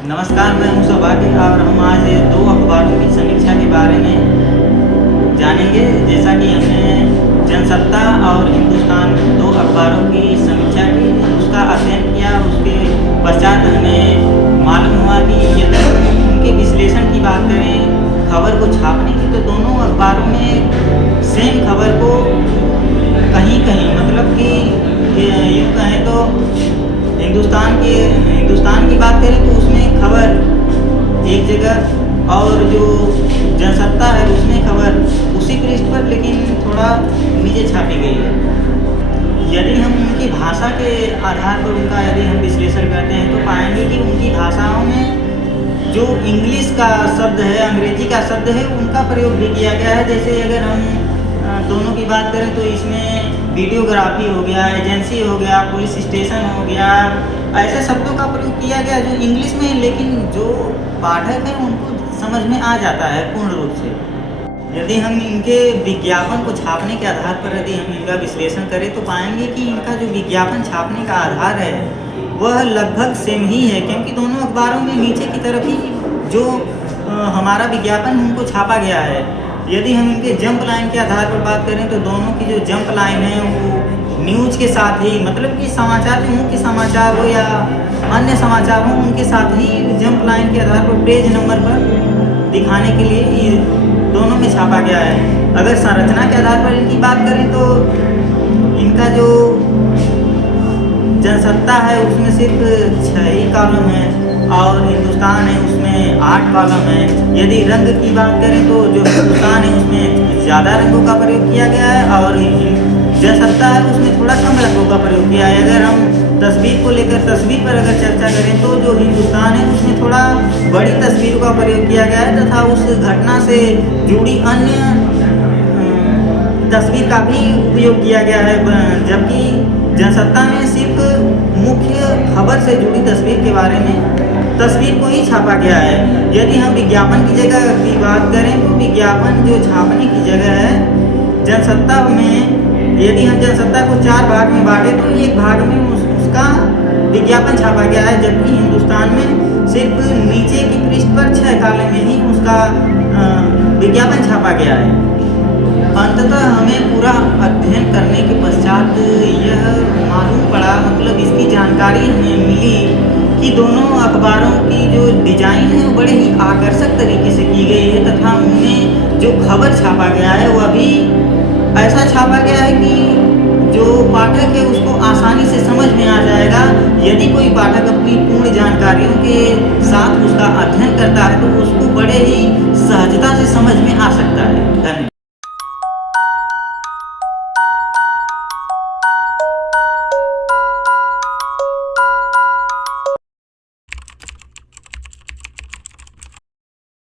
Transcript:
नमस्कार, मैं हूं सौभाग्य और हम आज दो अखबारों की समीक्षा के बारे में जानेंगे। जैसा कि हमने जनसत्ता और हिंदुस्तान दो अखबारों की समीक्षा की, उसका अध्ययन किया। उसके पश्चात हमें मालूम हुआ कि यदि उनके विश्लेषण की बात करें, खबर को छापने की, तो दोनों अखबारों में सेम खबर को कहीं कहीं मतलब कि यूँ कहें तो हिंदुस्तान की बात करें तो उसमें खबर एक जगह और जो जनसत्ता है उसमें खबर उसी पृष्ठ पर लेकिन थोड़ा नीचे छापी गई है। यदि हम उनकी भाषा के आधार पर उनका यदि हम विश्लेषण करते हैं तो पाएंगे कि उनकी भाषाओं में जो इंग्लिश का शब्द है, अंग्रेजी का शब्द है, उनका प्रयोग भी किया गया है। जैसे अगर हम दोनों की बात करें तो इसमें वीडियोग्राफी हो गया, एजेंसी हो गया, पुलिस स्टेशन हो गया, ऐसे शब्दों का प्रयोग किया गया जो इंग्लिश में, लेकिन जो पाठक है उनको समझ में आ जाता है पूर्ण रूप से। यदि हम इनके विज्ञापन को छापने के आधार पर यदि हम इनका विश्लेषण करें तो पाएंगे कि इनका जो विज्ञापन छापने का आधार है वह लगभग सेम ही है, क्योंकि दोनों अखबारों में नीचे की तरफ ही जो हमारा विज्ञापन उनको छापा गया है। यदि हम इनके जंप लाइन के आधार पर बात करें तो दोनों की जो जंप लाइन है वो न्यूज के साथ ही, मतलब कि समाचार, जो मुख्य समाचार हो या अन्य समाचार हो, उनके साथ ही जंप लाइन के आधार पर पेज नंबर पर दिखाने के लिए ये दोनों में छापा गया है। अगर संरचना के आधार पर इनकी बात करें तो इनका जो जनसत्ता है उसमें सिर्फ 6 ही कॉलम है और हिंदुस्तान है उसमें 8 कॉलम है। यदि रंग की बात करें तो जो हिंदुस्तान है उसमें ज़्यादा रंगों का प्रयोग किया गया है और जनसत्ता है उसमें थोड़ा कम रंगों का प्रयोग किया है। अगर हम तस्वीर को लेकर, तस्वीर पर अगर चर्चा करें तो जो हिंदुस्तान है उसमें थोड़ा बड़ी तस्वीरों का प्रयोग किया गया है तथा उस घटना से जुड़ी अन्य तस्वीर का भी उपयोग किया गया है, जबकि जनसत्ता में सिर्फ मुख्य खबर से जुड़ी तस्वीर के बारे में तस्वीर को ही छापा गया है। यदि हम विज्ञापन की जगह की बात करें तो विज्ञापन जो छापने की जगह है जनसत्ता में, यदि हम जनसत्ता को 4 भाग में बांटे तो एक भाग में उसका विज्ञापन छापा गया है, जबकि हिंदुस्तान में सिर्फ नीचे की पृष्ठ पर 6 कॉलम में ही उसका विज्ञापन छापा गया है। अंततः हमें पूरा अध्ययन करने के पश्चात यह मालूम पड़ा, मतलब इसकी जानकारी हमें मिली कि दोनों अखबारों की जो डिज़ाइन है वो बड़े ही आकर्षक तरीके से की गई है तथा उनमें जो खबर छापा गया है वह भी ऐसा छापा गया है कि जो पाठक है उसको आसानी से समझ में आ जाएगा। यदि कोई पाठक अपनी पूर्ण जानकारियों के साथ उसका अध्ययन करता है तो उसको बड़े